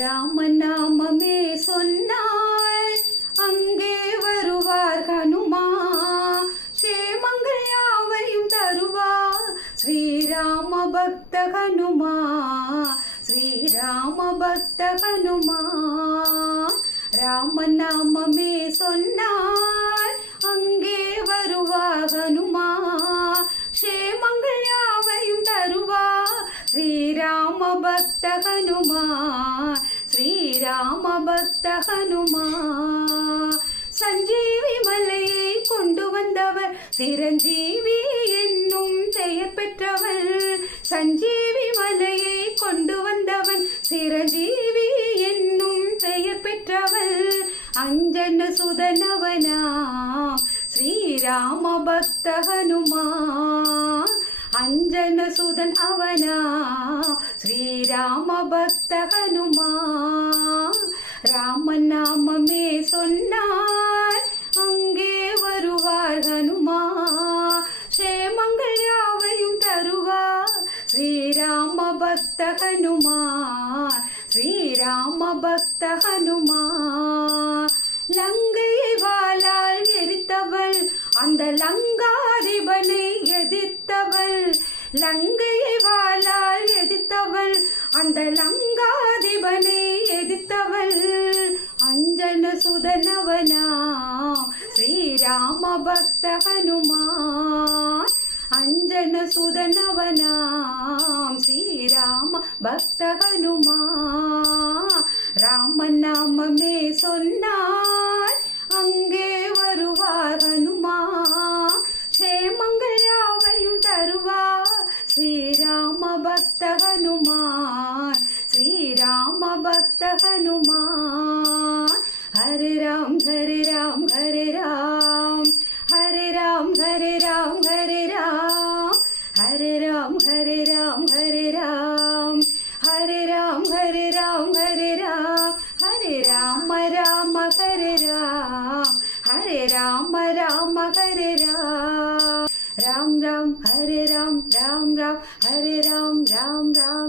ராமநாமமே சொன்னால் அங்கே வருவார் ஹனுமா, சேமங்கள் யாவையும் தருவார் ஸ்ரீராம பக்த ஹனுமா, ஸ்ரீராம பக்த ஹனுமா. ராமநாமமே சொன்னால் அங்கே வருவார் ஹனுமா, சேமங்கள் யாவையும் தருவார் ஸ்ரீராம பக்த ஹனுமா, ஸ்ரீராம பக்த ஹனுமா. சஞ்சீவி மலையை கொண்டு வந்தவர் சிரஞ்சீவி என்னும் பெயர் பெற்றவன், சஞ்சீவி மலையை கொண்டு வந்தவன் சிரஞ்சீவி என்னும் பெயர் பெற்றவன், அஞ்சன சுதனவனாம் ஸ்ரீராம பக்த ஹனுமா, அஞ்சன சுதன் அவனா ஸ்ரீராம பக்த ஹனுமா. ராமநாமமே சொன்னால் அங்கே வருவார் ஹனுமா, சேமங்கள் யாவையும் தருவார் ஸ்ரீராம பக்த ஹனுமா, ஸ்ரீராம பக்த ஹனுமா. லங்கையை வாளால் எரித்தவள் அந்த லங்காதிபனை எதிர்த்தவள், லங்கையை வாளால் எதிர்த்தவள் அந்த லங்காதிபனை எதிர்த்தவள், அஞ்சன சுதனவனாம் ஸ்ரீராம பக்த ஹனுமா, அஞ்சன சுதனவனாம் ஸ்ரீராம பக்த ஹனுமா. ராமநாமமே சொன்னால் அங்கே வருவார் ஹனுமா, சேமங்கள் யாவையும் தருவார் ஸ்ரீராம பக்த ஹனுமான், ஸ்ரீராம பக்த ஹனுமான். ஹரே ராம் ஹரே ராம் ஹரே ராம், ஹரே ராம் ஹரே ராம் ஹரே ராம், ஹரே ராம் ஹரே ராம் ஹரே ராம், ஹரே ராம் ஹரே ராம் ஹரே ராம், ஹரே ராம ராம ஹரே ராம், ஹரே ராம ராம ஹரே ராம், ராம் ராம் ஹரே ராம், ராம் ராம் ஹரே ராம், ராம் ராம்